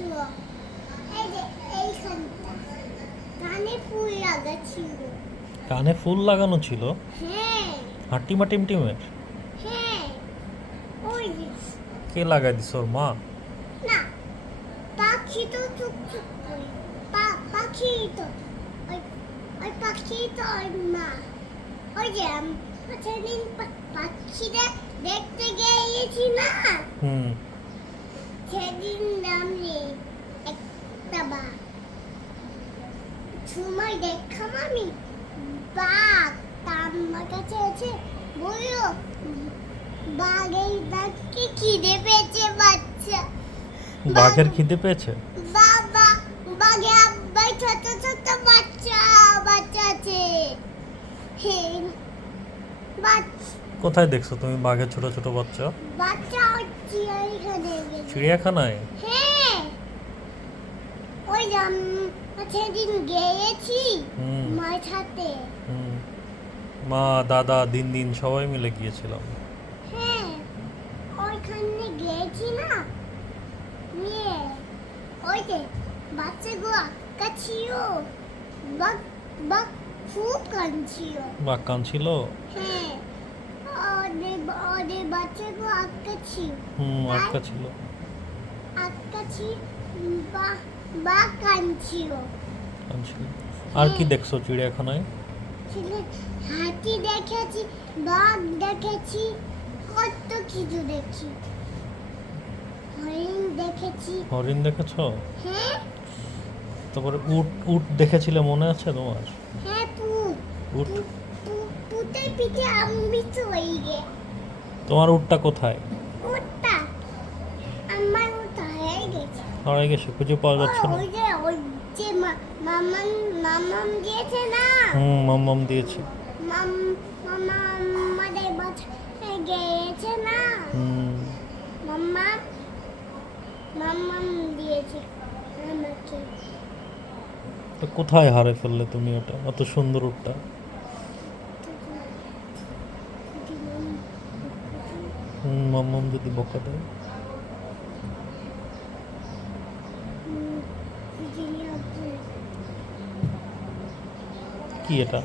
ছিল এই যে এইখানটা কানে ফুল লাগা ছিল। কানে ফুল লাগানো ছিল? হ্যাঁ হাট্টিমা টিমটিমে? হ্যাঁ ওই যে কে লাগাই দিস, ওর মা? না পাখি তো চুপ চুপ করে পাখি তো ওই ওই পাখি তো ওই মা ওই যে সেদিন পাখিটা দেখতে গিয়েছি না হুম। সেদিন আমি একটা সময় দেখলাম আমি বাঘ তার আমার কাছে এসে বললো বাঘের বাঘকে খিদে পেয়েছে বাচ্চা। বাঘের খিদে পেয়েছে? বাবা বাঘে আব্বাই ছোট ছোট বাচ্চা বাচ্চা আছে। হে বাচ্চা কোথায় দেখছো তুমি বাঘের ছোট ছোট বাচ্চা? বাচ্চা চিড়িয়াখানায় গেছে। চিড়িয়াখানায়? হ্যাঁ ওই সেদিন গিয়েছি হুম। মার সাথে। হুম। মা, দাদা, দিন দিন সবাই মিলে গিয়েছিলাম। হ্যাঁ ওইখানে গিয়েছি না নিয়ে ওই যে বাচ্চাগুলো আঁকা ছিল বাঘ বাঘ খুব কাঁদছিল। বাঘ কাঁদছিল? হ্যাঁ ওদের বাচ্চাগুলো আঁকা ছিল। হুম, আটকা ছিল। আঁকা ছিল বাঘ কাঁদছিল। কাঁদছিল। আর কি দেখছো চিড়িয়াখানায়? ছিল হাতি দেখেছি বাঘ দেখেছি কত কিছু দেখি হরিণ দেখেছি। হরিণ দেখেছো? হ্যাঁ তারপরে উট উট দেখেছিলে, মনে আছে তোমার? হ্যাঁ উট? তুতের পিঠে আমি চড়ি গে। তোমার উটটা কোথায়? ওটা আমার ওটা হয়ে গেছে। হারাই গেছে, খুঁজে পাওয়া যাচ্ছে না। ওই যে মামাম মামাম দিয়েছে না হুম, মাম্মাম দিয়েছে। মামা আমাদের বাসায় গিয়েছে না হুম। মাম্মা মামাম দিয়েছে আমাকে। তো কোথায় হারাই ফেললে তুমি ওটা, অত সুন্দর উটটা? হুম, মাম্মাম যদি বকা দেয়? কি এটা?